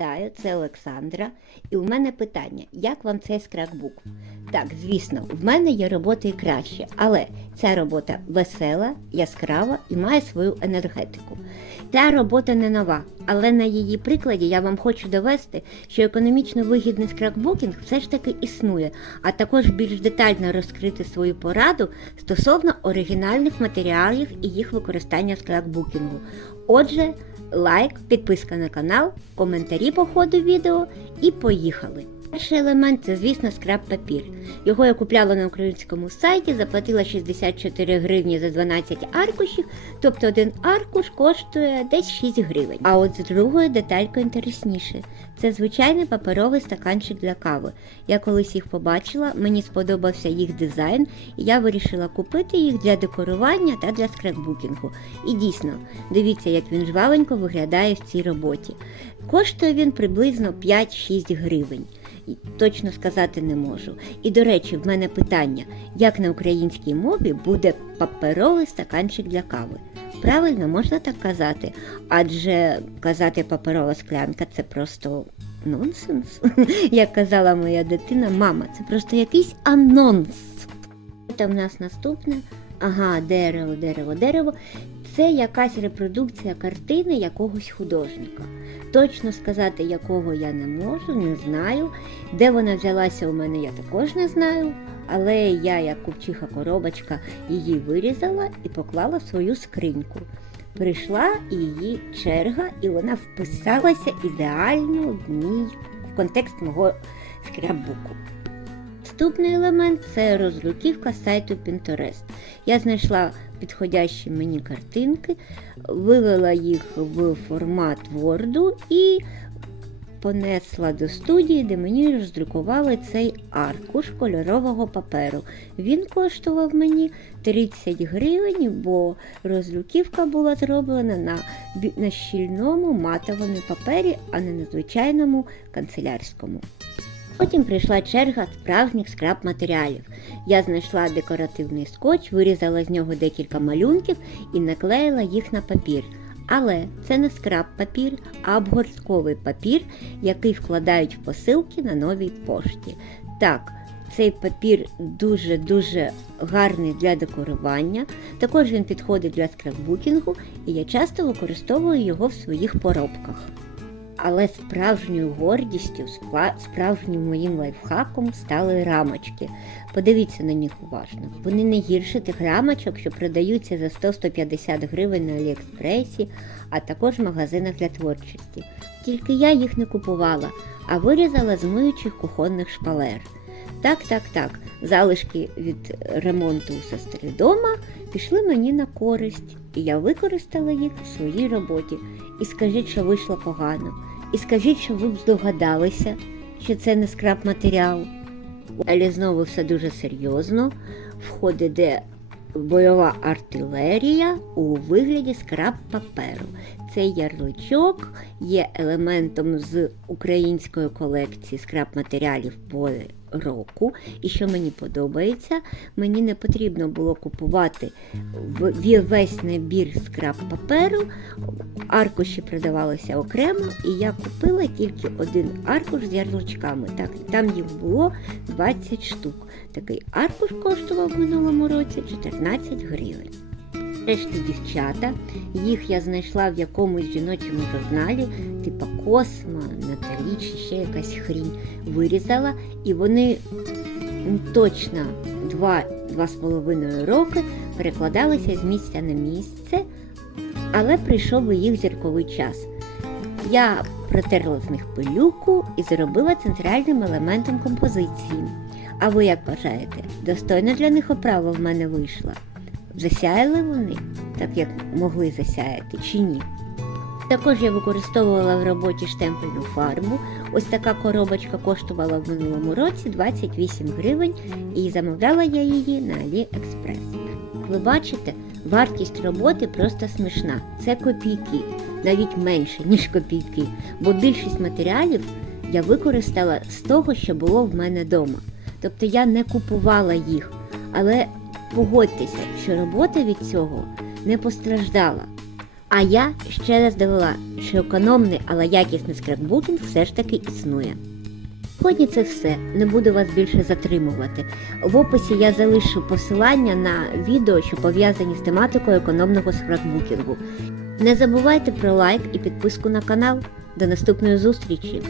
Вітаю, це Олександра. І у мене питання: як вам цей скракбук? Так, звісно, в мене є роботи і краще, але ця робота весела, яскрава і має свою енергетику. Ця робота не нова, але на її прикладі я вам хочу довести, що економічно вигідний скракбукінг все ж таки існує, а також більш детально розкрити свою пораду стосовно оригінальних матеріалів і їх використання в скракбукінгу. Отже, лайк, підписка на канал, коментарі по ходу відео і поїхали. Перший елемент це, звісно, скраб папір. Його я купляла на українському сайті, заплатила 64 гривні за 12 аркушів, тобто один аркуш коштує десь 6 гривень. А от з другою деталькою інтересніше. Це звичайний паперовий стаканчик для кави. Я колись їх побачила, мені сподобався їх дизайн, і я вирішила купити їх для декорування та для скрапбукінгу. І дійсно, дивіться, як він жвавенько виглядає в цій роботі. Коштує він приблизно 5-6 гривень. Точно сказати не можу. І до речі, в мене питання, як на українській мові буде паперовий стаканчик для кави? Правильно, можна так казати, адже казати паперова склянка це просто нонсенс. Як казала моя дитина, мама, це просто якийсь анонс. Там в нас наступне. Ага, дерево, дерево, дерево. Це якась репродукція картини якогось художника. Точно сказати, якого я не можу, не знаю. Де вона взялася у мене, я також не знаю. Але я, як купчиха коробочка, її вирізала і поклала в свою скриньку. Прийшла її черга, і вона вписалася ідеально в мій в контекст мого скраббуку. Наступний елемент це роздруківка сайту Pinterest. Я знайшла підходящі мені картинки, вивела їх в формат Word і понесла до студії, де мені роздрукували цей аркуш кольорового паперу. Він коштував мені 30 гривень, бо роздруківка була зроблена на, на щільному матовому папері, а не на звичайному канцелярському. Потім прийшла черга справжніх скраб матеріалів. Я знайшла декоративний скотч, вирізала з нього декілька малюнків і наклеїла їх на папір. Але це не скраб папір, а обгортковий папір, який вкладають в посилки на новій пошті. Так, цей папір дуже-дуже гарний для декорування. Також він підходить для скраббукінгу, і я часто використовую його в своїх поробках. Але справжньою гордістю, справжнім моїм лайфхаком стали рамочки. Подивіться на них уважно. Вони не гірше тих рамочок, що продаються за 100-150 гривень на Аліекспресі, а також в магазинах для творчості. Тільки я їх не купувала, а вирізала з миючих кухонних шпалер. Так, так, так. Залишки від ремонту у сестри дома пішли мені на користь, і я використала їх в своїй роботі. І скажіть, що вийшло погано. І скажіть, що ви б здогадалися, що це не скраб матеріал. Але знову все дуже серйозно. Входить де бойова артилерія у вигляді скраб паперу. Цей ярличок є елементом з української колекції скраб матеріалів по року. І що мені подобається, мені не потрібно було купувати весь набір скраб паперу. Аркуші продавалися окремо, і я купила тільки один аркуш з ярличками. Так, там їх було 20 штук. Такий аркуш коштував в минулому році 14 гривень. Решті дівчата, їх я знайшла в якомусь жіночому журналі, типа Космо, Чи ще якась хрінь, вирізала, і вони точно два, два з половиною роки перекладалися з місця на місце, але прийшов їх зірковий час. Я протерла з них пилюку і зробила центральним елементом композиції. А ви як вважаєте, достойна для них оправа в мене вийшла? Засяяли вони, так як могли засяяти, чи ні? Також я використовувала в роботі штемпельну фарбу. Ось така коробочка коштувала в минулому році 28 гривень і замовляла я її на AliExpress. Ви бачите, вартість роботи просто смішна. Це копійки, навіть менше, ніж копійки, бо більшість матеріалів я використала з того, що було в мене вдома. Тобто я не купувала їх, але погодьтеся, що робота від цього не постраждала. А я ще раз довела, що економний, але якісний скраббукінг все ж таки існує. Сьогодні це все. Не буду вас більше затримувати. В описі я залишу посилання на відео, що пов'язані з тематикою економного скраббукінгу. Не забувайте про лайк і підписку на канал. До наступної зустрічі!